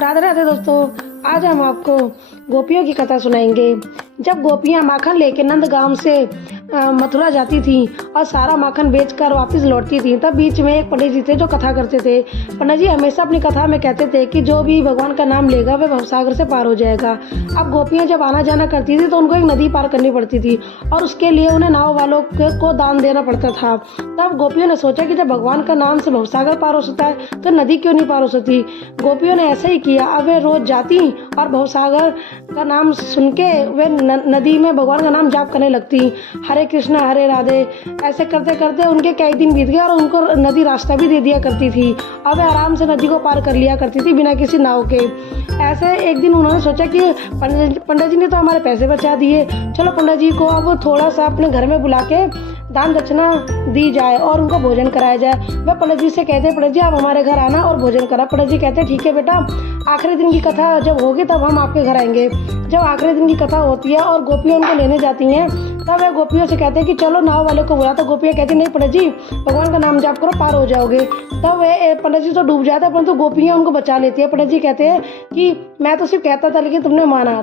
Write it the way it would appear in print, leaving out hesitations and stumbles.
राधे राधे दोस्तों, आज हम आपको गोपियों की कथा सुनाएंगे। जब गोपियां माखन लेके नंदगांव से मथुरा जाती थी और सारा माखन बेचकर वापस लौटती थी, तब बीच में एक पंडित जी थे जो कथा करते थे। पंडित जी हमेशा अपनी कथा में कहते थे कि जो भी भगवान का नाम लेगा वह भवसागर से पार हो जाएगा। अब गोपियां जब आना जाना करती थी तो उनको एक नदी पार करनी पड़ती थी और उसके लिए उन्हें नाव वालों को दान देना पड़ता था। तब गोपियों ने सोचा कि जब भगवान का नाम से भवसागर पार हो सकता है तो नदी क्यों नहीं पार हो सकती। गोपियों ने ऐसा ही किया। अब वे रोज जाती और भवसागर का नाम सुन के वे नदी में भगवान का नाम जाप करने लगती, हरे कृष्णा हरे राधे। ऐसे करते करते उनके कई दिन बीत गए और उनको नदी रास्ता भी दे दिया करती थी। अब वे आराम से नदी को पार कर लिया करती थी बिना किसी नाव के। ऐसे एक दिन उन्होंने सोचा कि पंडित जी ने तो हमारे पैसे बचा दिए, चलो पंडित जी को अब थोड़ा सा अपने घर में बुला के दान दक्षिणा दी जाए और उनको भोजन कराया जाए। वह पंडित जी से कहते हैं, पंडित जी आप हमारे घर आना और भोजन करा। पंडित जी कहते हैं ठीक है बेटा, आखिरी दिन की कथा जब होगी तब हम आपके घर आएंगे। जब आखिरी दिन की कथा होती है और गोपियां उनको लेने जाती हैं, तब वह गोपियों से कहते हैं कि चलो नाव वाले को बुला। तो गोपियां कहती नहीं पंडित जी भगवान का नाम जाप करो, पार हो जाओगे। तब वह पंडित जी तो डूब जाते हैं परंतु गोपियां उनको बचा लेती है। पंडित जी कहते हैं कि मैं तो सिर्फ कहता था लेकिन तुमने माना।